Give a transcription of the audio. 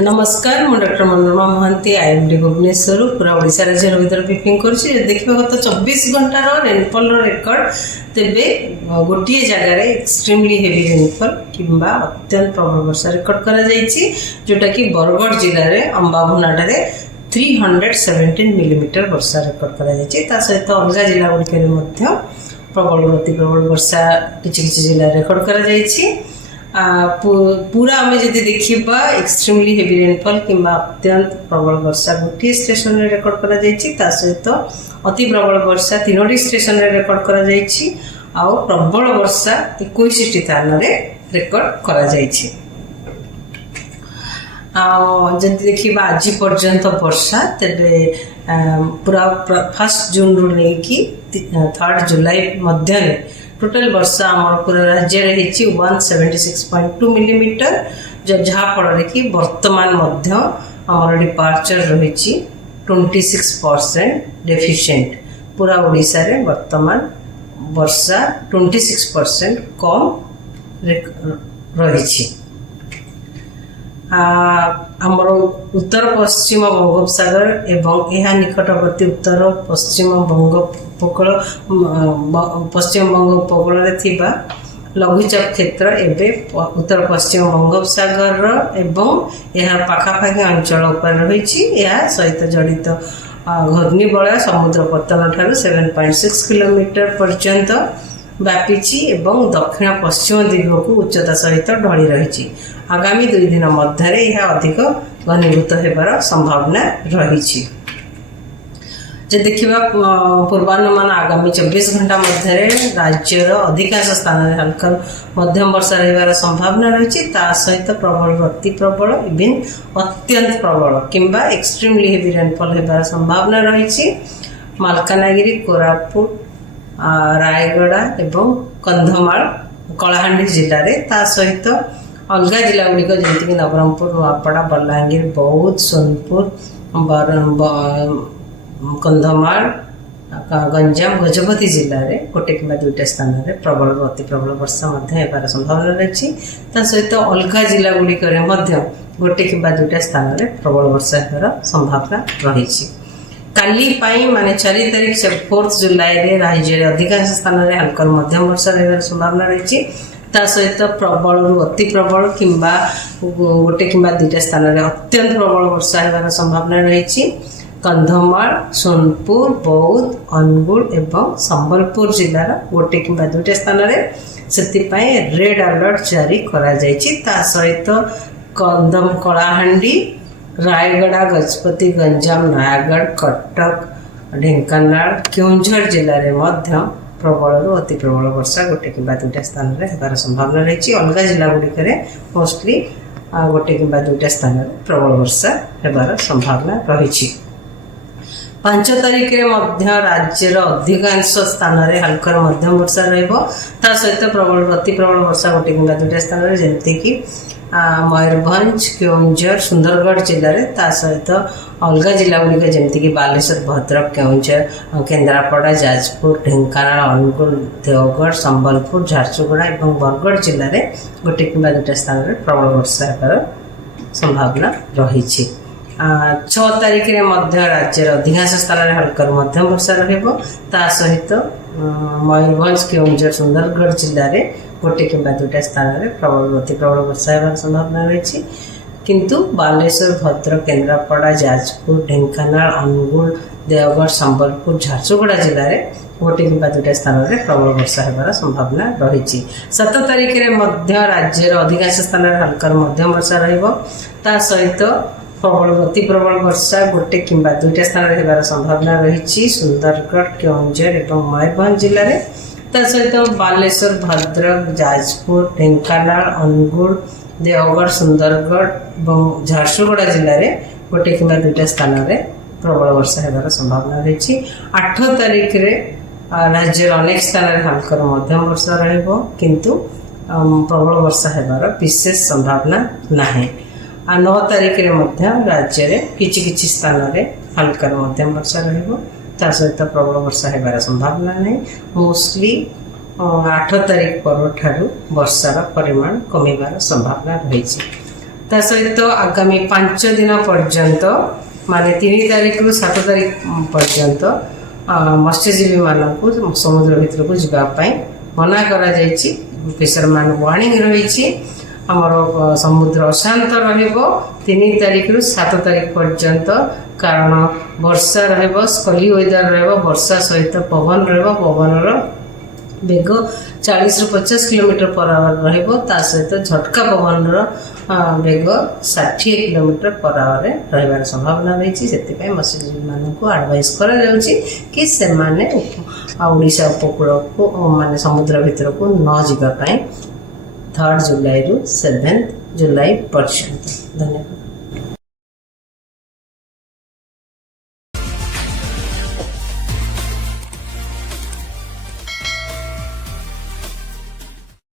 नमस्कार मु doctor Manorama Mahanti IMD Bhubaneswar पूरा ओडिशा राज्य भर ब्रीफिंग देखा गत 24 घंटार रेनफॉल रेकर्ड तेबे गोटे जगार एक्सट्रीमली हेवी रेनफॉल किंबा अत्यंत प्रबल वर्षा रेकर्ड करा जायछि जोटा कि बरगढ़ जिले में अंबाभुनाटारे 317 मिलीमीटर वर्षा रेकर्ड करा जायछि। ता सहित अलग जिला गुड़िक प्रबल अति प्रबल वर्षा किछि जिला रेकर्ड करा जायछि। पूरा आम जब देखा एक्सट्रीमली हेवी रेनफॉल कि अत्यंत प्रबल वर्षा गोटे स्टेशन में रेकर्ड करा ता सहित अति प्रबल वर्षा 3टी स्टेशन में रेकर्ड करा आउ प्रबल वर्षा 21टी स्थान में रेकर्ड करा जब देखा आज पर्यंत वर्षा तेरे पूरा 1 जून रु लेकिन 3 जुलाई मध्य टोटल वर्षा आम पूरा राज्य रही 176.2 मिलीमीटर जहाँ फल कि वर्तमान आमर डिपार्चर रही 26% डेफिशिएंट पूरा ओडिशा रे वर्तमान वर्षा 26% कम रही। आमर उत्तर पश्चिम बंगोपसागर एवं यह निकटवर्ती उत्तर पश्चिम बंगोपकूल पश्चिम बंगोपकूल लघुचाप क्षेत्र एवं उत्तर पश्चिम बंगोपसागर एवं यह पाखापाखि अंचल रही सहित जड़ित घूर्णिबलय समुद्र पतन ठारू 7.6 किलोमीटर पर्यंत व्यापी एवं दक्षिण पश्चिम दिग को उच्चता सहित ढली रही। आगामी 2 दिन मध्य यह अधिक घनीभूत होबार संभावना रही। जे देखा पूर्वानुमान आगामी 24 घंटा मध्य राज्यर अधिकांश स्थान में हल्का मध्यम वर्षा रही संभावना रही। सहित प्रबल अति प्रबल इवेन अत्यंत प्रबल किंबा एक्सट्रीमली हेवी रेनफॉल होबार संभावना रही। मालकानगिरी कोरापुट रायगड़ा एवं कंधमाल कलाहांडी जिले में ता सहित अलग जिला गुड़िक जमीक नवरंगपुर नुआपड़ा बलांगीर बौद्ध सोनपुर कंधमाल गंजाम गजपति जिले में गोटे कि 2टा स्थान में प्रबल अति प्रबल वर्षा होबार संभावना रही। सहित अलग जिला गुड़िक गोटे कि 2टा स्थान में प्रबल वर्षा होबार संभावना रही। काली माने 4 तारीख 4 जुलाई रे राज्य अधिकांश स्थान में हल्का मध्यम वर्षा रही संभावना रही। सहित प्रबल अति प्रबल किंबा गोटे कि 2टा स्थान में अत्यंत प्रबल वर्षा होबार संभावना रही। कंधमाल सोनपुर बौद्ध अनुगुल एवं संबलपुर जिलार गोटे कि 2टा स्थान में रेड अलर्ट जारी करा जायछि। सहित कंधम कलाहांडी रायगड़ा गजपति गंजाम नयागढ़ कटक ढेंकानाल केउंझर जिले में प्रबल अति प्रबल वर्षा गोटे कि 2टा स्थान में होबार संभावना रही। अलग जिला गुड़िक मोस्टली गोटे कि 2टा स्थान में प्रबल वर्षा होबार संभावना रही। 5 तारीख में राज्यर अधिकांश स्थान में हल्का मध्यम वर्षा रहित प्रबल अति प्रबल वर्षा गोटे कि 2टा स्थान में जमती कि मयूरभंज केउंझर सुंदरगढ़ जिले में सहित अलग जिला गुड़िक जमीक बालेश्वर भद्रक केउंझर केन्द्रापड़ा जाजपुर ढेंकानाल अनुगुल देवगढ़ संबलपुर झारसुगुड़ा और बरगढ़ जिले में गोटे कि 2टा स्थान में प्रबल वर्षा होबार संभावना रही। 6 तारीख में राज्यर अधिकांश स्थान में हल्का मध्यम वर्षा सहित मयूरभंज केउंझर सुंदरगढ़ जिले में गोटे कि 2टा स्थान में प्रबल अति प्रबल वर्षा होबार संभावना रही। किंतु बालेश्वर भद्रक केन्द्रापड़ा जाजपुर ढेंकानाल अनुगुल देवगढ़ संबलपुर झारसुगुड़ा जिले में गोटे कि 2टा स्थान में प्रबल वर्षा होबार संभावना रही। 7 तारीख में राज्यर अधिकांश स्थान में हल्का मध्यम वर्षा सहित प्रबल अति प्रबल वर्षा गोटे कि 2टा स्थान में होबार संभावना रही। सुंदरगढ़ केउंझर और मयूरभंज जिले में सहित बालेश्वर भद्रक जाजपुर ढेंकानाल अनुगुल देवगढ़ सुंदरगढ़ और झारसुगुड़ा जिले में गोटे कि 2टा स्थान में प्रबल वर्षा होबार संभावना रही। 8 तारीख राज्यर अनेक स्थान में हल्का मध्यम वर्षा किंतु प्रबल वर्षा होबार विशेष संभावना नहीं। 9 तारीख में राज्य में किछि स्थान में हल्का मध्यम वर्षा सहित प्रबल वर्षा होबार संभावना नहीं। मोस्टली 8 तारीख पर वर्षार परिमाण कमिबार संभावना रही। ତା ସହିତ ଆଗାମୀ 5 ଦିନ ପର୍ଯ୍ୟନ୍ତ ମାନେ 3 ତାରିଖରୁ 7 ତାରିଖ ପର୍ଯ୍ୟନ୍ତ ମତ୍ସ୍ୟଜୀବୀ ମାନଙ୍କୁ ସମୁଦ୍ର ଭିତରକୁ ଯିବା ପାଇଁ ମନା କରାଯାଇଛି। ଫିସରମ୍ୟାନ୍ ୱାର୍ଣ୍ଣିଂ ରହିଛି। ଆମର ସମୁଦ୍ର ଅଶାନ୍ତ ରହିବ 3 ତାରିଖରୁ 7 ତାରିଖ ପର୍ଯ୍ୟନ୍ତ, କାରଣ ବର୍ଷା ରହିବ, ସ୍କଲି ୱେଦର ରହିବ, ବର୍ଷା ସହିତ ପବନ ରହିବ। ପବନର ବେଗ 40ରୁ 50 କିଲୋମିଟର पर आवर ରହିବ। ତା ସହିତ ଝଟକା ପବନର ବେଗ 60 କିଲୋମିଟର पर आवर ରହିବାର ସମ୍ଭାବନା ରହିଛି। ସେଥିପାଇଁ ମତ୍ସ୍ୟଜୀବୀମାନଙ୍କୁ ଆଡ଼ଭାଇସ୍ କରାଯାଉଛି କି ସେମାନେ ଓଡ଼ିଶା ଉପକୂଳକୁ ମାନେ ସମୁଦ୍ର ଭିତରକୁ ନ ଯିବା ପାଇଁ 3 ଜୁଲାଇରୁ 7 ଜୁଲାଇ ପର୍ଯ୍ୟନ୍ତ। ଧନ୍ୟବାଦ।